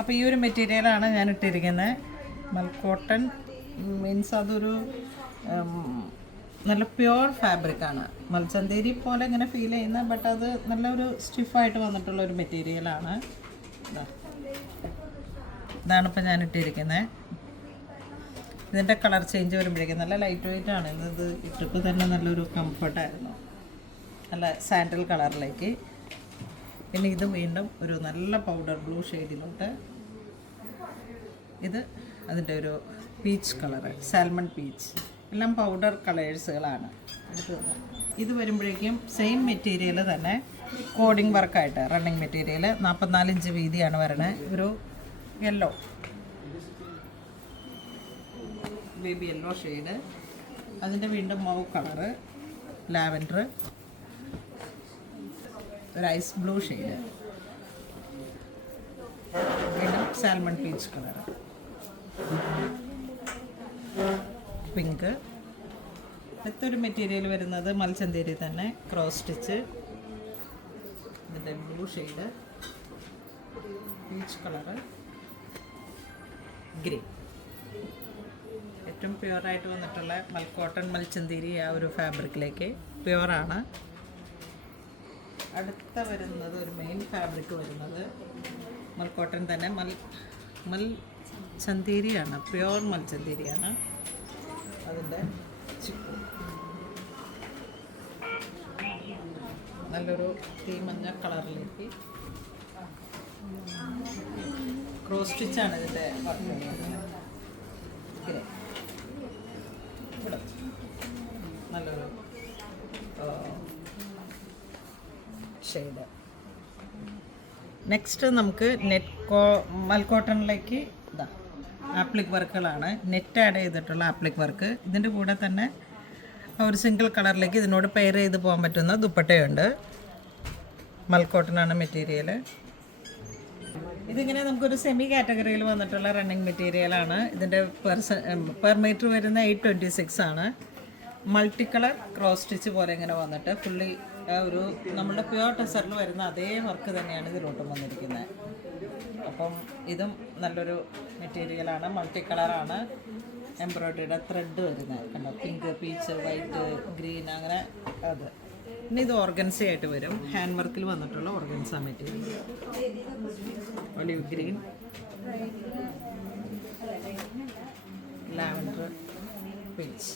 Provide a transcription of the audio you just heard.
അപ്പോൾ ഈ ഒരു മെറ്റീരിയലാണ് ഞാൻ ഇട്ടിരിക്കുന്നത്. മൽക്കോട്ടൺ മീൻസ് അതൊരു നല്ല പ്യുവർ ഫാബ്രിക്കാണ്. മൽച്ചന്തേരി പോലെ ഇങ്ങനെ ഫീൽ ചെയ്യുന്ന, ബട്ട് അത് നല്ലൊരു സ്റ്റിഫായിട്ട് വന്നിട്ടുള്ള ഒരു മെറ്റീരിയലാണ്. ഇതാണിപ്പോൾ ഞാൻ ഇട്ടിരിക്കുന്നത്. ഇതിൻ്റെ കളർ ചേഞ്ച് വരുമ്പോഴേക്കും നല്ല ലൈറ്റ് വെയിറ്റ് ആണ്. ഇത് ഇട്ടിപ്പോൾ തന്നെ നല്ലൊരു കംഫർട്ടായിരുന്നു, നല്ല സാൻഡൽ കളറിലേക്ക്. പിന്നെ ഇത് വീണ്ടും ഒരു നല്ല പൗഡർ ബ്ലൂ ഷെയ്ഡിലോട്ട്. ഇത് അതിൻ്റെ ഒരു പീച്ച് കളറ്, സാൽമൺ പീച്ച്. എല്ലാം പൗഡർ കളേഴ്സുകളാണ്. ഇത് വരുമ്പോഴേക്കും സെയിം മെറ്റീരിയൽ തന്നെ കോഡിങ് വർക്കായിട്ട് റണ്ണിങ് മെറ്റീരിയൽ 44 ഇഞ്ച് വീതിയാണ് വരണത്. ഒരു യെല്ലോ, ബേബി യെല്ലോ ഷെയ്ഡ്. അതിൻ്റെ വീണ്ടും മൗ കളറ്, ലാവൻഡർ, ഒരു ഐസ് ബ്ലൂ ഷെയ്ഡ്, വീണ്ടും സാൽമൺ പീച്ച് കളർ, പിങ്ക്. അടുത്തൊരു മെറ്റീരിയൽ വരുന്നത് മൽച്ചന്തേരി തന്നെ, ക്രോസ് സ്റ്റിച്ച്. ഇതിൻ്റെ blue shade, peach colour, green. ഏറ്റവും പ്യുവറായിട്ട് വന്നിട്ടുള്ള മൽക്കോട്ടൺ മൽച്ചന്തേരി ആ ഒരു ഫാബ്രിക്കിലേക്ക് പ്യുവറാണ്. അടുത്ത വരുന്നത് ഒരു മെയിൻ ഫാബ്രിക് വരുന്നത് മൽക്കോട്ടൺ തന്നെ, മൽച്ചന്തേരിയാണ്, പ്യുവർ മൽച്ചന്തേരിയാണ്. അതിൻ്റെ ചിക്കു നല്ലൊരു തീമഞ്ഞ കളറിലേക്ക് ക്രോസ് സ്റ്റിച്ചാണ് ഇതിൻ്റെ വർക്ക്. ഇവിടെ നല്ലൊരു ഷെയ്ഡ്. നെക്സ്റ്റ് നമുക്ക് മൽക്കോട്ടണിലേക്ക് ഇതാ ആപ്ലിക് വർക്കുകളാണ്, നെറ്റ് ആഡ് ചെയ്തിട്ടുള്ള ആപ്ലിക് വർക്ക്. ഇതിൻ്റെ കൂടെ തന്നെ ഒരു സിംഗിൾ കളറിലേക്ക് ഇതിനോട് പെയർ ചെയ്ത് പോകാൻ പറ്റുന്ന ദുപ്പട്ടയുണ്ട്. മൽക്കോട്ടനാണ് മെറ്റീരിയൽ. ഇതിങ്ങനെ നമുക്കൊരു സെമി കാറ്റഗറിയിൽ വന്നിട്ടുള്ള റണ്ണിങ് മെറ്റീരിയലാണ്. ഇതിൻ്റെ പെർ മീറ്റർ വരുന്ന 826 ആണ്. മൾട്ടി കളർ ക്രോസ് സ്റ്റിച്ച് പോലെ ഇങ്ങനെ വന്നിട്ട് ഫുള്ളി ഒരു നമ്മുടെ പ്യുവർ ടെസറിൽ വരുന്ന അതേ വർക്ക് തന്നെയാണ് ഇതിലോട്ടും വന്നിരിക്കുന്നത്. അപ്പം ഇതും നല്ലൊരു മെറ്റീരിയലാണ്, മൾട്ടി കളറാണ്. എംബ്രോയ്ഡറിയുടെ ത്രെഡ് വരുന്നത് കണ്ടോ, പിങ്ക്, പീച്ച്, വൈറ്റ്, ഗ്രീൻ, അങ്ങനെ അത്. പിന്നെ ഇത് ഓർഗൻസ ആയിട്ട് വരും, ഹാൻഡ് വർക്കിൽ വന്നിട്ടുള്ള organza material. Olive green, lavender, peach.